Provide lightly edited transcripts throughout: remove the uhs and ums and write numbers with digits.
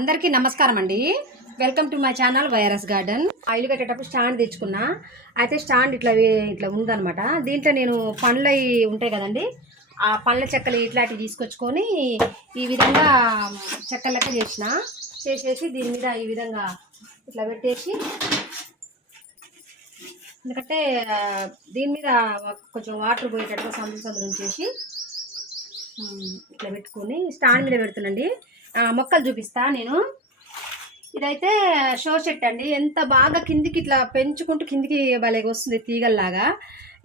అందరికీ నమస్కారం అండి. Welcome to my channel virus garden. Oil కట్టేటప్పుడు స్టాండ్ తెచ్చుకున్నా. అయితే స్టాండ్ ఇట్లా ఉందన్నమాట. దీంట్లో నేను పండ్లు ఉంటాయి కదండి, ఆ పండ్ల చెక్కలు ఇట్లాంటివి తీసుకొచ్చుకొని ఈ విధంగా చెక్కల లెక్క చేసేసి దీని మీద ఈ విధంగా ఇట్లా పెట్టేసి, ఎందుకంటే దీని మీద కొంచెం వాటర్ పోయేటట్టుగా సందులు ఉంచేసి ఇట్లా పెట్టుకొని స్టాండ్ మీద పెడుతున్నాండి. మొక్కలు చూపిస్తా నేను. ఇదైతే షో చెట్టు అండి. ఎంత బాగా కిందికి ఇట్లా పెంచుకుంటూ కిందికి భలేగా వస్తుంది తీగల్లాగా.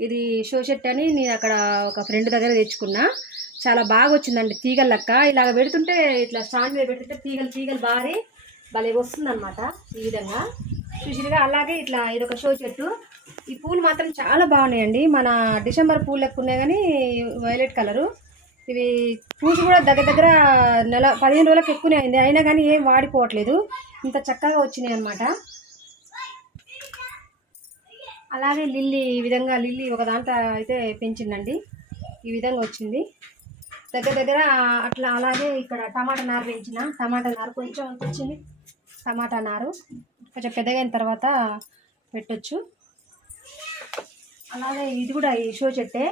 ఇది షో చెట్టు అని నేను అక్కడ ఒక ఫ్రెండ్ దగ్గర తెచ్చుకున్నా. చాలా బాగా వచ్చిందండి తీగల లెక్క. ఇలాగ పెడుతుంటే ఇట్లా స్టాండ్ మీద పెడుతుంటే తీగలు బారి భలేగా వస్తుంది అనమాట. ఈ విధంగా చూసిగా. అలాగే ఇట్లా ఇదొక షో చెట్టు. ఈ పూలు మాత్రం చాలా బాగున్నాయండి. మన డిసెంబర్ పూలు లెక్క ఉన్నాయి కానీ వైలెట్ కలరు. ఇవి పూసి కూడా దగ్గర 15 రోజులకు ఎక్కువనే అయింది, అయినా కానీ ఏం వాడిపోవట్లేదు. ఇంత చక్కగా వచ్చినాయి అన్నమాట. అలాగే లిల్లీ, ఈ విధంగా లిల్లీ ఒక దాంట్లో అయితే పెంచిందండి. ఈ విధంగా వచ్చింది దగ్గర అట్లా. అలాగే ఇక్కడ టమాటా నారు పెంచిన. టమాటా నారు కొంచెం వచ్చింది. టమాటా నారు కొంచెం పెద్దగైన తర్వాత పెట్టొచ్చు. అలాగే ఇది కూడా ఈ షో చెట్టే.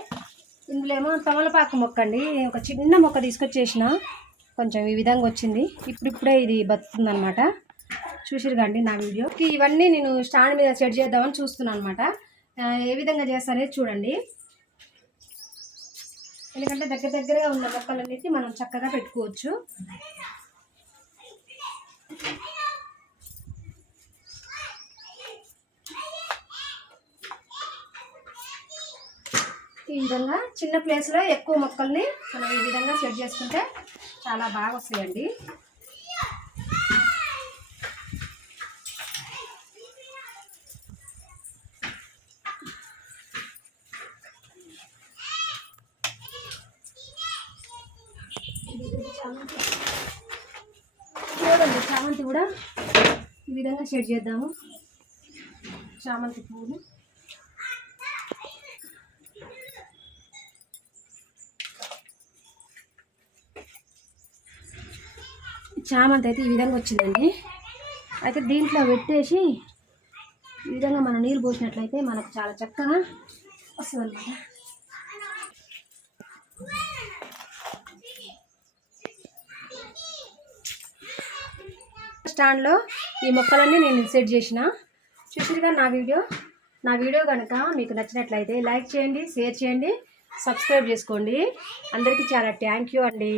ఇందులో ఏమో తమలపాకు మొక్క అండి. ఒక చిన్న మొక్క తీసుకొచ్చేసిన, కొంచెం ఈ విధంగా వచ్చింది. ఇప్పుడిప్పుడే ఇది బతుకుతుంది అనమాట. చూసిరుగా నా వీడియోకి. ఇవన్నీ నేను స్టాండ్ మీద సెట్ చేద్దామని చూస్తున్నాను అనమాట. ఏ విధంగా చేస్తానేది చూడండి. ఎందుకంటే దగ్గరగా ఉన్న మొక్కలన్నిటి మనం చక్కగా పెట్టుకోవచ్చు. ఈ విధంగా చిన్న ప్లేస్లో ఎక్కువ మొక్కల్ని మనం ఈ విధంగా సెట్ చేసుకుంటే చాలా బాగా వస్తాయండి. చూడండి, చామంతి కూడా ఈ విధంగా సెట్ చేద్దాము. చామంతి పువ్వులు చామంతి అయితే ఈ విధంగా వచ్చిందండి. అయితే దీంట్లో పెట్టేసి ఈ విధంగా మనం నీళ్ళు పోసినట్లయితే మనకు చాలా చక్కగా వస్తుంది అన్నమాట. స్టాండ్లో ఈ మొక్కలన్నీ నేను సెట్ చేసిన. చూసిరుగా నా వీడియో కనుక మీకు నచ్చినట్లయితే లైక్ చేయండి, షేర్ చేయండి, సబ్స్క్రైబ్ చేసుకోండి. అందరికీ చాలా థ్యాంక్ యూ అండి.